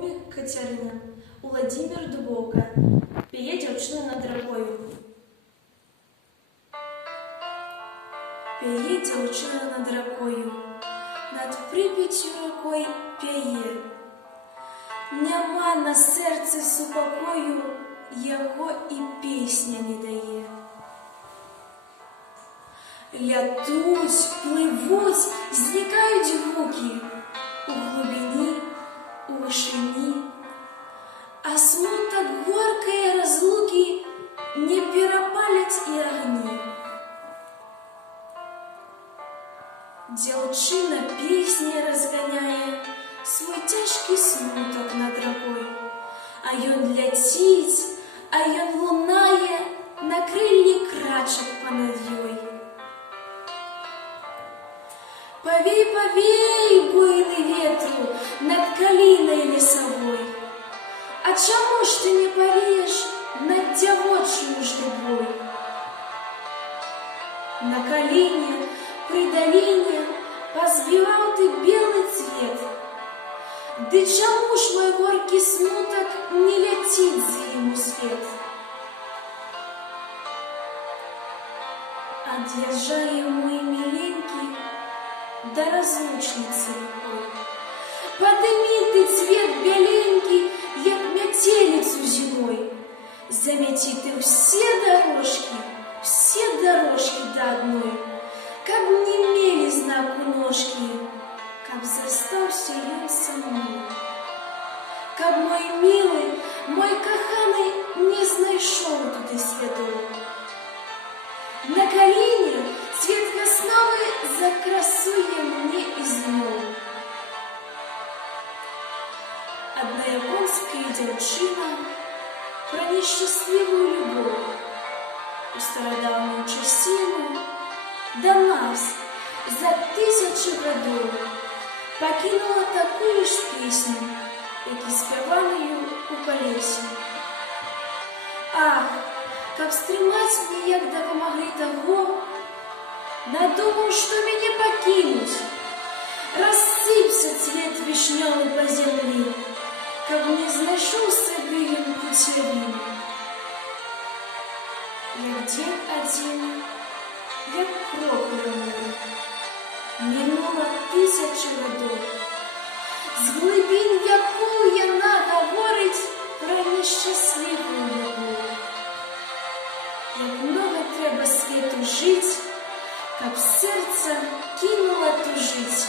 Гумі Катерина, Владимир Дубовка. П'є дівчина над рекою. П'є дівчина над рекою, над Прип'яттю рекою п'є. Нема на серці супокою, його і пісня не дає. Лятуть, пливуть, зникають гуки у глибині, у вишині, а смуток горької розлуки не перепалять і огні. Дівчина пісні розганяє свой тяжкий смуток над рекою, а ён ляціць, а ён лунає на крыллі крачак понад ёй. Повей, повей, буйный ветру над калиной лесовой. А чему ж ты не повеешь над девочью ж любой? На калине, при долине позбивал ты белый цвет. Да чему ж мой горький смуток не летит за ему свет? Отъезжая, мой миленький, до разлучницы рекой, подыми ты цвет беленький, як метелицу зимой. Замети ты все дорожки до одной, как не мели знаку ножки, как застался ён со мной. Как мой милый, мой коханый не знайшов туди слідов. На калине цвет весновый закрасує мне изнов. Одна японская девчина про несчастливую любовь у стародавнюю часину до нас за 1000 годов покинула такую ж песню, які співали її у колесі. Ах, как стремать мне, як допомогли того, надумал, что меня покинуть. Рассыпся цвет вишневый по земле, как не знайшов себе ён путеві. Як день один, як крок на море, минуло 1000 годов. З глибин яку яна говорить про нещасливую любов. Як много треба світу жить, как сердце кинуло тужить.